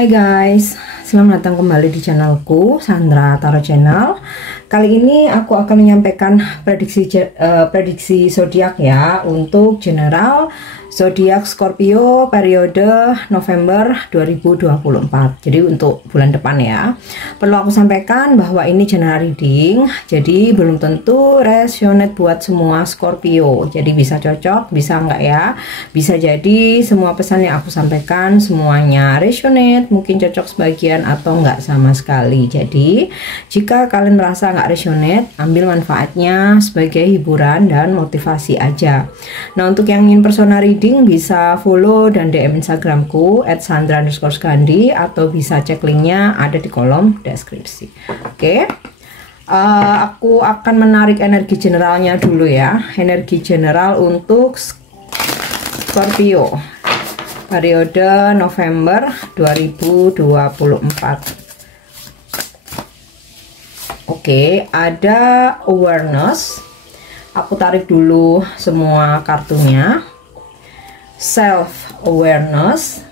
Hai guys, selamat datang kembali di channelku Sandra Tarot Channel. Kali ini aku akan menyampaikan prediksi zodiak ya untuk general zodiak Scorpio periode November 2024. Jadi untuk bulan depan ya. Perlu aku sampaikan bahwa ini general reading, jadi belum tentu resonate buat semua Scorpio. Jadi bisa cocok, bisa enggak ya. Bisa jadi semua pesan yang aku sampaikan semuanya resonate, mungkin cocok sebagian atau enggak sama sekali. Jadi jika kalian merasa enggak resonate, ambil manfaatnya sebagai hiburan dan motivasi aja. Nah, untuk yang ingin personal reading bisa follow dan DM Instagramku @sandra_gandhi atau bisa cek linknya ada di kolom deskripsi. Oke. Aku akan menarik energi generalnya dulu ya. Energi general untuk Scorpio periode November 2024. Oke, ada awareness. Aku tarik dulu semua kartunya. Self awareness.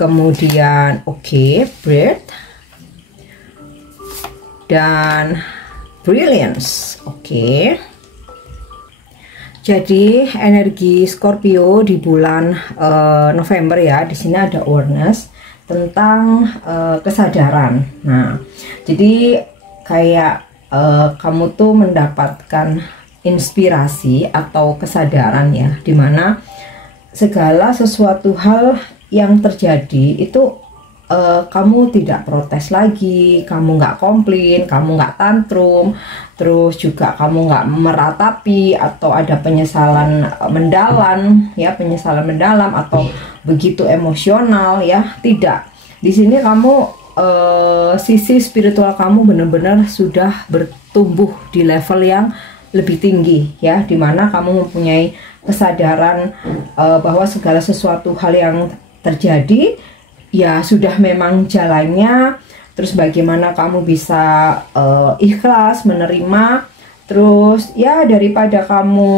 Kemudian breath. Dan brilliance. Oke. Jadi energi Scorpio di bulan November ya, di sini ada awareness tentang kesadaran. Nah, jadi kayak kamu tuh mendapatkan inspirasi atau kesadaran ya, dimana segala sesuatu hal yang terjadi itu kamu tidak protes lagi, kamu nggak komplain, kamu nggak tantrum, terus juga kamu nggak meratapi atau ada penyesalan mendalam ya, penyesalan mendalam atau begitu emosional ya, tidak. Di sini kamu sisi spiritual kamu benar-benar sudah bertumbuh di level yang lebih tinggi ya, dimana kamu mempunyai kesadaran bahwa segala sesuatu hal yang terjadi ya sudah memang jalannya, terus bagaimana kamu bisa ikhlas menerima, terus ya daripada kamu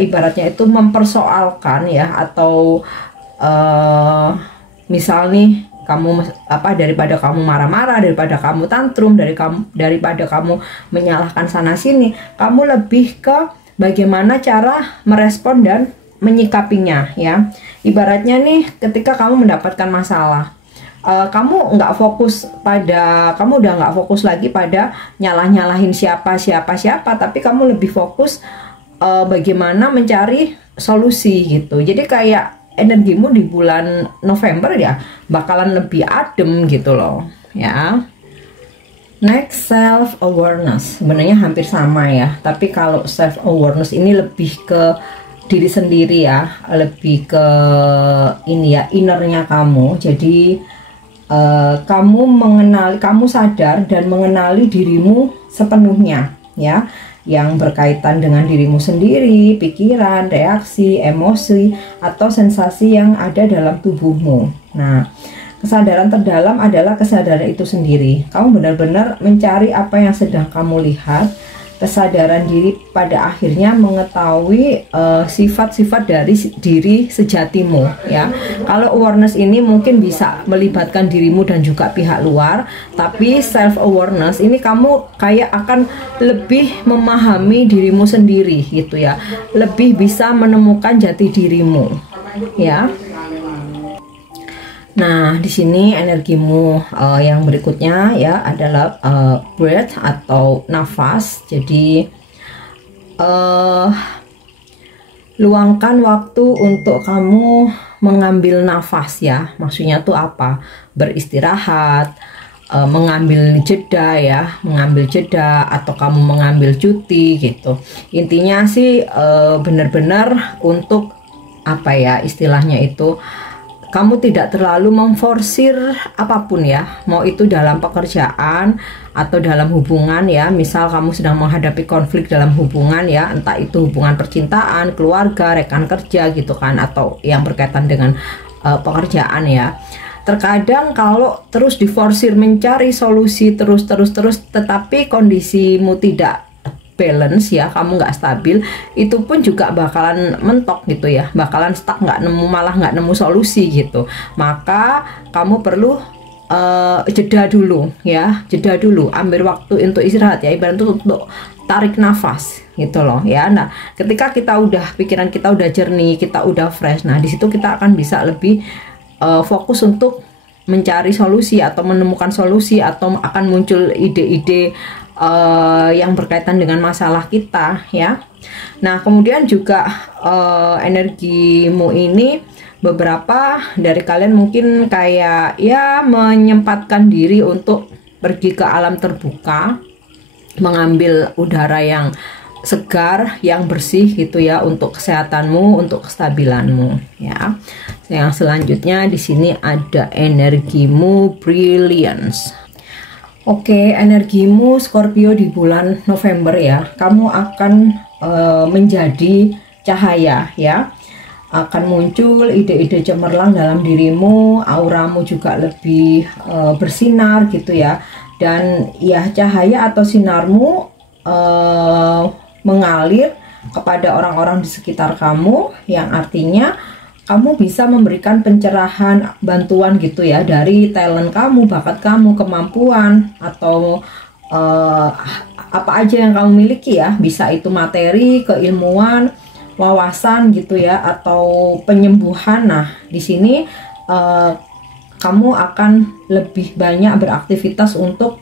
ibaratnya itu mempersoalkan ya, atau misal nih kamu daripada kamu marah-marah, daripada kamu tantrum, daripada kamu menyalahkan sana sini, kamu lebih ke bagaimana cara merespon dan menyikapinya ya. Ibaratnya nih ketika kamu mendapatkan masalah, kamu udah nggak fokus lagi pada nyalah-nyalahin siapa, tapi kamu lebih fokus bagaimana mencari solusi gitu. Jadi kayak energimu di bulan November ya bakalan lebih adem gitu loh ya. Next, self awareness, sebenarnya hampir sama ya, tapi kalau self awareness ini lebih ke diri sendiri ya, lebih ke ini ya, innernya kamu. Jadi kamu sadar dan mengenali dirimu sepenuhnya ya, yang berkaitan dengan dirimu sendiri, pikiran, reaksi, emosi, atau sensasi yang ada dalam tubuhmu. Nah, kesadaran terdalam adalah kesadaran itu sendiri. Kamu benar-benar mencari apa yang sedang kamu lihat. Kesadaran diri pada akhirnya mengetahui sifat-sifat dari diri sejatimu ya. Kalau awareness ini mungkin bisa melibatkan dirimu dan juga pihak luar, tapi self awareness ini kamu kayak akan lebih memahami dirimu sendiri gitu ya, lebih bisa menemukan jati dirimu ya. Nah, di sini energimu yang berikutnya ya adalah breath atau nafas. Jadi luangkan waktu untuk kamu mengambil nafas ya. Maksudnya tuh apa? Beristirahat, mengambil jeda ya, mengambil jeda atau kamu mengambil cuti gitu. Intinya sih benar-benar untuk apa ya istilahnya itu, kamu tidak terlalu memforsir apapun ya, mau itu dalam pekerjaan atau dalam hubungan ya. Misal kamu sedang menghadapi konflik dalam hubungan ya, entah itu hubungan percintaan, keluarga, rekan kerja gitu kan, atau yang berkaitan dengan pekerjaan ya. Terkadang kalau terus diforsir mencari solusi terus, tetapi kondisimu tidak balance ya, kamu nggak stabil, itu pun juga bakalan mentok gitu ya, bakalan stuck, nggak nemu, malah nggak nemu solusi gitu. Maka kamu perlu jeda dulu ya, jeda dulu, ambil waktu untuk istirahat ya, ibarat itu untuk tarik nafas gitu loh ya. Nah, ketika kita udah, pikiran kita udah jernih, kita udah fresh, nah di situ kita akan bisa lebih fokus untuk mencari solusi atau menemukan solusi, atau akan muncul ide-ide yang berkaitan dengan masalah kita ya. Nah, kemudian juga energimu ini, beberapa dari kalian mungkin kayak ya menyempatkan diri untuk pergi ke alam terbuka, mengambil udara yang segar, yang bersih gitu ya, untuk kesehatanmu, untuk kestabilanmu ya. Yang selanjutnya di sini ada energimu brilliance. Oke, energimu Scorpio di bulan November ya, kamu akan menjadi cahaya ya, akan muncul ide-ide cemerlang dalam dirimu, auramu juga lebih bersinar gitu ya, dan ya cahaya atau sinarmu mengalir kepada orang-orang di sekitar kamu, yang artinya kamu bisa memberikan pencerahan, bantuan gitu ya, dari talent kamu, bakat kamu, kemampuan, atau apa aja yang kamu miliki ya, bisa itu materi, keilmuan, wawasan gitu ya, atau penyembuhan. Nah, di sini kamu akan lebih banyak beraktivitas untuk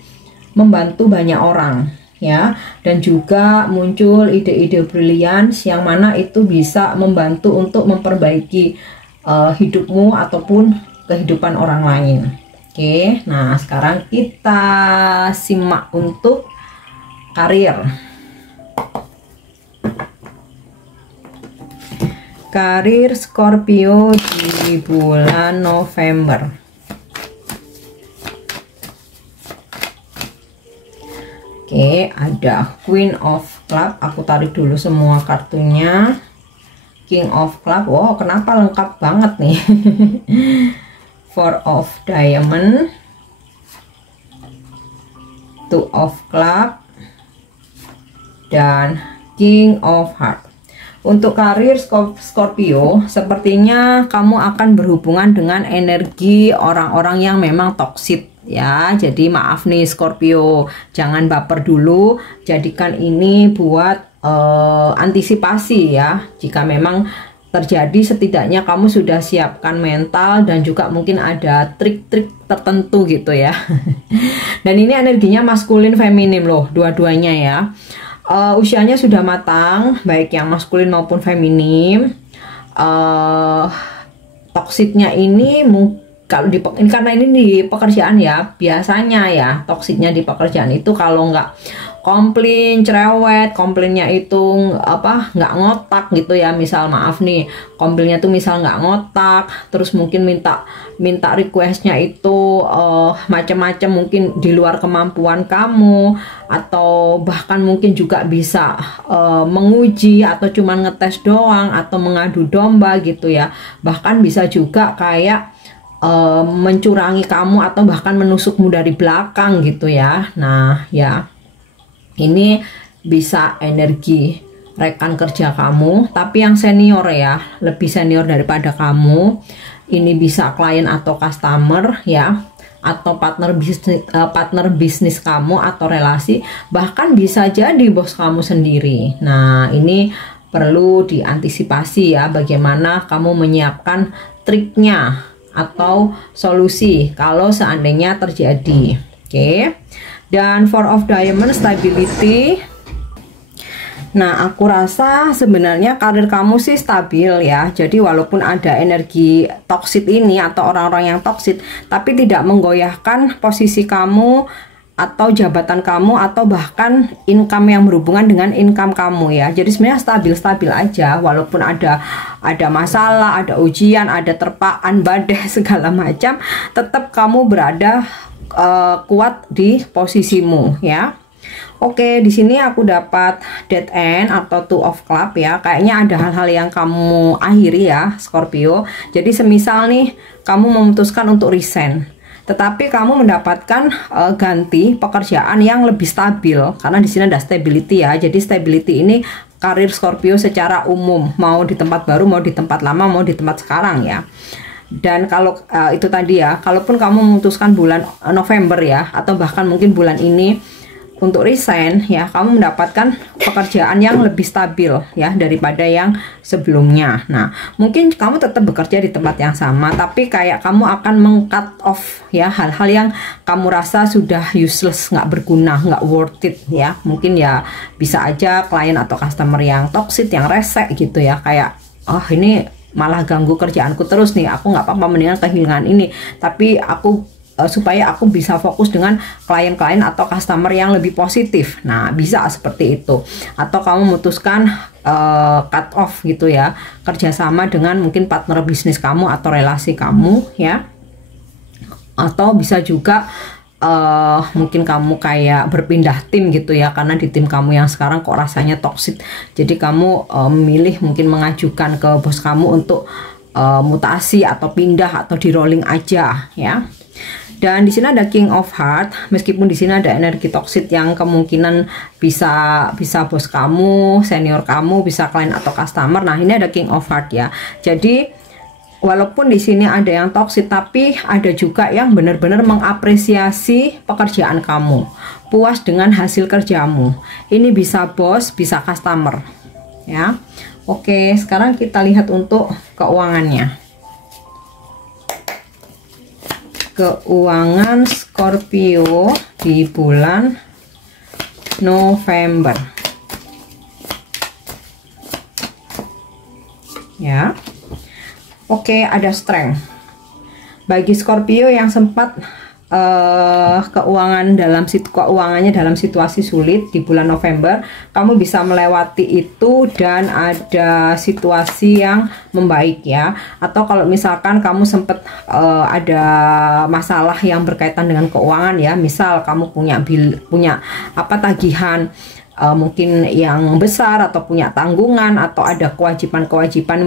membantu banyak orang ya, dan juga muncul ide-ide brilliance yang mana itu bisa membantu untuk memperbaiki hidupmu ataupun kehidupan orang lain. Oke, nah sekarang kita simak untuk karir. Karir Scorpio di bulan November. Oke, ada Queen of Club. Aku tarik dulu semua kartunya. King of Club. Wow, kenapa lengkap banget nih. Four of Diamond, Two of Club, dan King of Heart. Untuk karir Scorpio, sepertinya kamu akan berhubungan dengan energi orang-orang yang memang toksik ya. Jadi maaf nih Scorpio, jangan baper dulu, jadikan ini buat antisipasi ya. Jika memang terjadi, setidaknya kamu sudah siapkan mental, dan juga mungkin ada trik-trik tertentu gitu ya. Dan ini energinya maskulin feminim loh, dua-duanya ya. Usianya sudah matang, baik yang maskulin maupun feminim. Toksiknya ini kalau ini karena ini di pekerjaan ya, biasanya ya toksiknya di pekerjaan itu kalau nggak komplain, cerewet, komplainnya itu nggak ngotak gitu ya. Misal maaf nih, komplainnya tuh misal nggak ngotak, terus mungkin minta requestnya itu macam-macam, mungkin di luar kemampuan kamu, atau bahkan mungkin juga bisa menguji atau cuman ngetes doang, atau mengadu domba gitu ya. Bahkan bisa juga kayak mencurangi kamu, atau bahkan menusukmu dari belakang gitu ya. Nah ya, ini bisa energi rekan kerja kamu, tapi yang senior ya, lebih senior daripada kamu. Ini bisa klien atau customer ya, atau partner bisnis kamu atau relasi, bahkan bisa jadi bos kamu sendiri. Nah, ini perlu diantisipasi ya, bagaimana kamu menyiapkan triknya atau solusi kalau seandainya terjadi. Oke. Dan Four of Diamond, stability. Nah, aku rasa sebenarnya karir kamu sih stabil ya. Jadi walaupun ada energi toksit ini atau orang-orang yang toksit, tapi tidak menggoyahkan posisi kamu atau jabatan kamu, atau bahkan income yang berhubungan dengan income kamu ya. Jadi sebenarnya stabil-stabil aja, walaupun ada masalah, ada ujian, ada terpaan, badai segala macam, tetap kamu berada kuat di posisimu ya. Oke, di sini aku dapat dead end atau two of club ya. Kayaknya ada hal-hal yang kamu akhiri ya Scorpio. Jadi semisal nih kamu memutuskan untuk resign. tetapi kamu mendapatkan ganti pekerjaan yang lebih stabil, karena di sini ada stability ya. Jadi stability ini karir Scorpio secara umum, mau di tempat baru, mau di tempat lama, mau di tempat sekarang ya. Dan kalau itu tadi ya, kalaupun kamu memutuskan bulan November ya, atau bahkan mungkin bulan ini untuk resign ya, kamu mendapatkan pekerjaan yang lebih stabil ya daripada yang sebelumnya. Nah, mungkin kamu tetap bekerja di tempat yang sama, tapi kayak kamu akan meng-cut off ya hal-hal yang kamu rasa sudah useless, nggak berguna, nggak worth it ya. Mungkin ya bisa aja klien atau customer yang toxic, yang resek gitu ya, kayak oh ini malah ganggu kerjaanku terus nih, aku nggak apa-apa mendingan kehilangan ini, tapi aku supaya aku bisa fokus dengan klien-klien atau customer yang lebih positif. Nah, bisa seperti itu. Atau kamu memutuskan cut off gitu ya, kerjasama dengan mungkin partner bisnis kamu atau relasi kamu ya. Atau bisa juga mungkin kamu kayak berpindah tim gitu ya, karena di tim kamu yang sekarang kok rasanya toxic. Jadi kamu memilih mungkin mengajukan ke bos kamu untuk mutasi atau pindah atau di rolling aja ya. Dan di sini ada King of Heart, meskipun di sini ada energi toxic yang kemungkinan bisa bos kamu, senior kamu, bisa klien atau customer. Nah, ini ada King of Heart ya. Jadi walaupun di sini ada yang toxic, tapi ada juga yang benar-benar mengapresiasi pekerjaan kamu, puas dengan hasil kerjamu. Ini bisa bos, bisa customer ya. Oke, sekarang kita lihat untuk keuangannya. Keuangan Scorpio di bulan November ya. Oke, ada strength bagi Scorpio yang sempat keuangannya dalam situasi sulit di bulan November. Kamu bisa melewati itu dan ada situasi yang membaik ya. Atau kalau misalkan kamu sempat ada masalah yang berkaitan dengan keuangan ya, misal kamu punya tagihan mungkin yang besar, atau punya tanggungan, atau ada kewajiban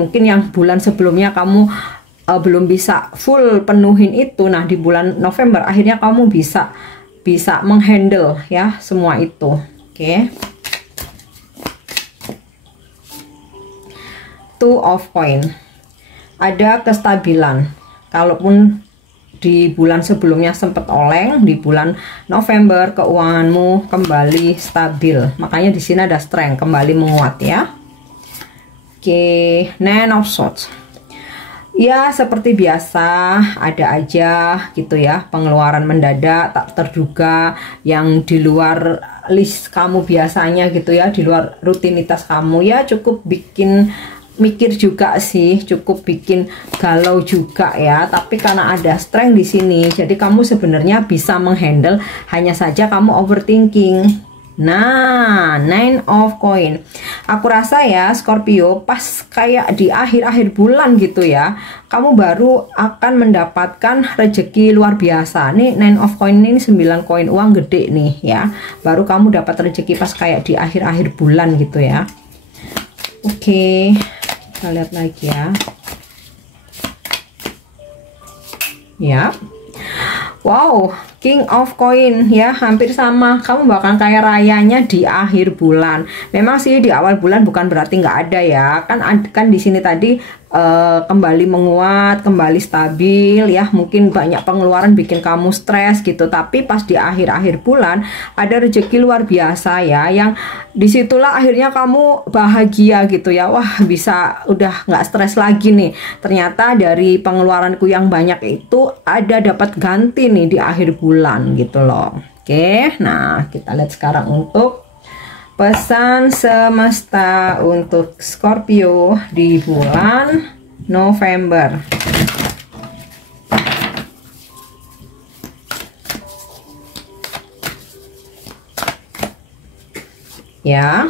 mungkin yang bulan sebelumnya kamu belum bisa full penuhin itu. Nah, di bulan November akhirnya kamu bisa menghandle ya semua itu. Oke. Two of Coin. Ada kestabilan. Kalaupun di bulan sebelumnya sempat oleng, di bulan November keuanganmu kembali stabil. Makanya di sini ada strength, kembali menguat ya. Oke, Nine of Swords. Ya, seperti biasa ada aja gitu ya, pengeluaran mendadak tak terduga yang di luar list kamu biasanya gitu ya, di luar rutinitas kamu ya, cukup bikin mikir juga sih, cukup bikin galau juga ya. Tapi karena ada strength di sini, jadi kamu sebenarnya bisa menghandle, hanya saja kamu overthinking. Nah, Nine of Coin. Aku rasa ya Scorpio pas kayak di akhir-akhir bulan gitu ya, kamu baru akan mendapatkan rezeki luar biasa. Nih Nine of Coin ini 9 koin uang gede nih ya. Baru kamu dapat rezeki pas kayak di akhir-akhir bulan gitu ya. Oke, kita lihat lagi ya. Ya. Wow, King of Coin ya, hampir sama. Kamu bakal kaya rayanya di akhir bulan. Memang sih di awal bulan bukan berarti nggak ada ya. Kan di sini tadi kembali menguat, kembali stabil ya. Mungkin banyak pengeluaran bikin kamu stres gitu. Tapi pas di akhir-akhir bulan ada rezeki luar biasa ya, yang disitulah akhirnya kamu bahagia gitu ya. Wah, bisa udah nggak stres lagi nih. Ternyata dari pengeluaranku yang banyak itu ada dapat ganti nih di akhir bulan gitu loh. Oke, nah kita lihat sekarang untuk pesan semesta untuk Scorpio di bulan November. Ya.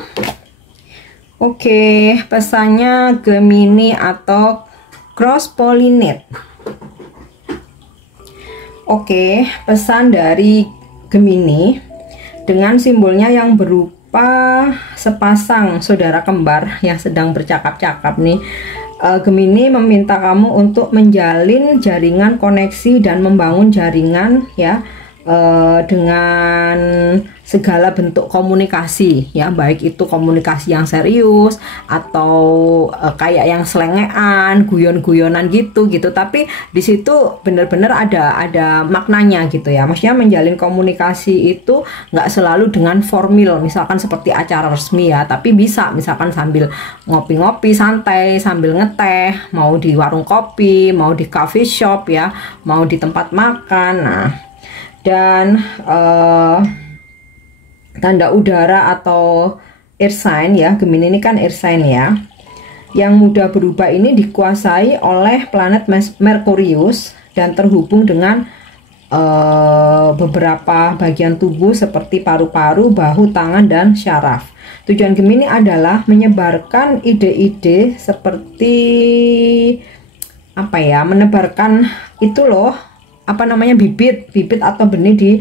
Oke, pesannya Gemini atau cross pollinate. Oke, pesan dari Gemini dengan simbolnya yang berupa sepasang saudara kembar yang sedang bercakap-cakap nih. Gemini meminta kamu untuk menjalin jaringan koneksi dan membangun jaringan ya, dengan segala bentuk komunikasi ya, baik itu komunikasi yang serius atau kayak yang selengean, guyon-guyonan gitu, tapi di situ bener-bener ada maknanya gitu ya. Maksudnya menjalin komunikasi itu nggak selalu dengan formal, misalkan seperti acara resmi ya, tapi bisa misalkan sambil ngopi-ngopi santai, sambil ngeteh, mau di warung kopi, mau di coffee shop ya, mau di tempat makan. Nah, dan tanda udara atau air sign ya, Gemini ini kan air sign ya, yang mudah berubah ini dikuasai oleh planet Merkurius dan terhubung dengan beberapa bagian tubuh seperti paru-paru, bahu, tangan, dan syaraf. Tujuan Gemini adalah menyebarkan ide-ide seperti apa ya, menebarkan itu loh, apa namanya, bibit atau benih di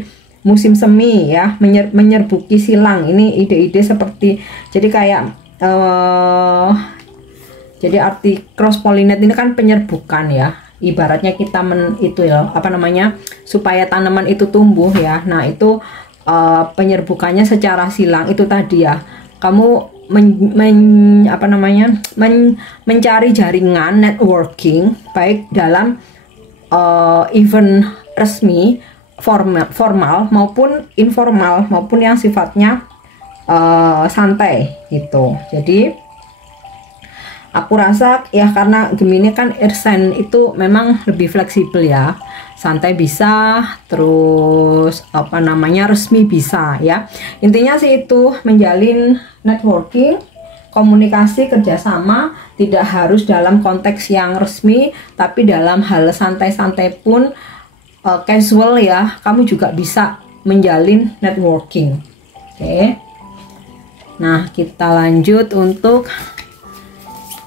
musim semi ya, menyerbuki silang. Ini ide-ide seperti, jadi kayak jadi arti cross pollinate ini kan penyerbukan ya, ibaratnya kita itu ya, apa namanya, supaya tanaman itu tumbuh ya. Nah itu penyerbukannya secara silang itu tadi ya, kamu mencari jaringan networking baik dalam event resmi, formal maupun informal, maupun yang sifatnya santai gitu. Jadi aku rasa ya, karena Gemini kan air sign itu memang lebih fleksibel ya, santai bisa, terus apa namanya, resmi bisa ya. Intinya sih itu menjalin networking, komunikasi, kerjasama, tidak harus dalam konteks yang resmi, tapi dalam hal santai-santai pun, casual ya, kamu juga bisa menjalin networking. Oke. Nah, kita lanjut untuk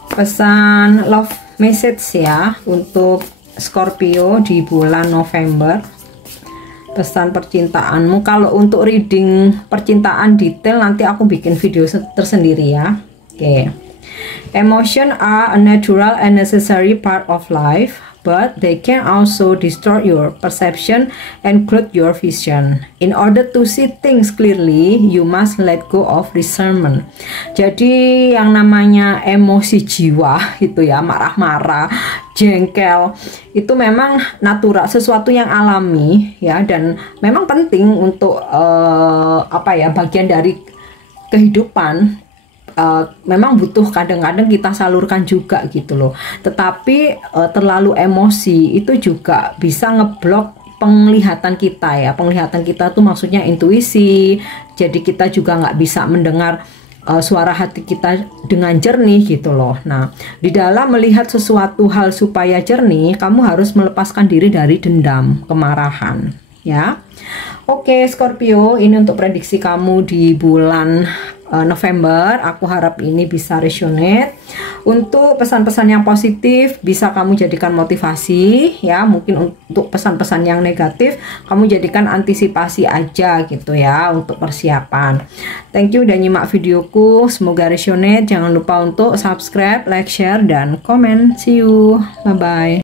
pesan love message ya untuk Scorpio di bulan November. Pesan percintaanmu. Kalau untuk reading percintaan detail nanti aku bikin video tersendiri ya. Oke. Emotion are a natural and necessary part of life, but they can also distort your perception and cloud your vision. In order to see things clearly, you must let go of resentment. Jadi yang namanya emosi jiwa itu ya, marah-marah, jengkel, itu memang natural, sesuatu yang alami ya, dan memang penting untuk apa ya, bagian dari kehidupan. Memang butuh kadang-kadang kita salurkan juga gitu loh. Tetapi terlalu emosi itu juga bisa ngeblok penglihatan kita ya. Penglihatan kita tuh maksudnya intuisi. Jadi kita juga nggak bisa mendengar suara hati kita dengan jernih gitu loh. Nah, di dalam melihat sesuatu hal supaya jernih, kamu harus melepaskan diri dari dendam, kemarahan ya. Oke Scorpio, ini untuk prediksi kamu di bulan November. Aku harap ini bisa resonate. Untuk pesan-pesan yang positif bisa kamu jadikan motivasi ya. Mungkin untuk pesan-pesan yang negatif kamu jadikan antisipasi aja gitu ya, untuk persiapan. Thank you udah nyimak videoku, semoga resonate. Jangan lupa untuk subscribe, like, share, dan komen. See you, bye bye.